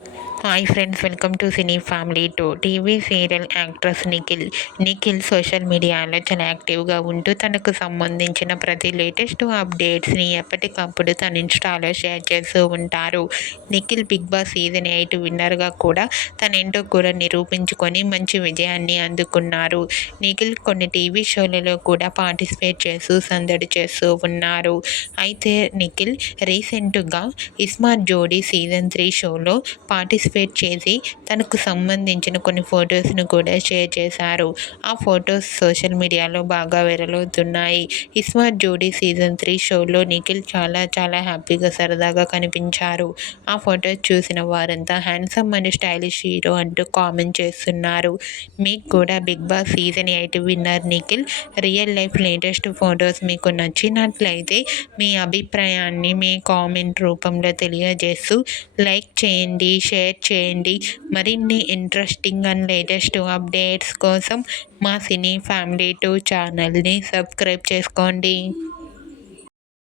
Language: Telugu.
Hi friends, welcome to cine family two. TV serial actress Nikhil social మీడియాలో చాలా యాక్టివ్గా ఉంటూ తనకు సంబంధించిన ప్రతి లేటెస్ట్ అప్డేట్స్ని ఎప్పటికప్పుడు తన ఇన్స్టాలో షేర్ చేస్తూ ఉంటారు. నిఖిల్ బిగ్ బాస్ సీజన్ 8 విన్నర్గా కూడా తనేంటో కూడా నిరూపించుకొని మంచి విజయాన్ని అందుకున్నారు. నిఖిల్ కొన్ని టీవీ షోలలో కూడా పార్టిసిపేట్ చేస్తూ సందడి చేస్తూ ఉన్నారు. అయితే నిఖిల్ రీసెంట్గా ఇస్మార్ట్ జోడీ సీజన్ 3 షోలో పార్టిసిపేట్ చేసి తనకు సంబంధించిన కొన్ని ఫొటోస్ను కూడా షేర్ చేశారు. ఆ ఫొటోస్ సోషల్ మీడియాలో బాగా వైరల్ అవుతున్నాయి. ఇస్మార్ట్ జోడీ సీజన్ 3 షోలో నిఖిల్ చాలా చాలా హ్యాపీగా సరదాగా కనిపించారు. ఆ ఫొటోస్ చూసిన వారంతా హ్యాండ్సమ్ అండ్ స్టైలిష్ హీరో అంటూ కామెంట్ చేస్తున్నారు. మీకు కూడా Bigg Boss season 8 winner Nikhil real life latest photos మీకు నచ్చినట్లయితే మీ అభిప్రాయాన్ని మీ కామెంట్ రూపంలో తెలియజేస్తూ లైక్ చేయండి, షేర్ చేయండి. మరిన్ని ఇంట్రెస్టింగ్ అండ్ లేటెస్ట్ అప్డేట్స్ కోసం మా సినీ ఫ్యామిలీ 2 ఛానల్ని సబ్స్క్రైబ్ చేసుకోండి.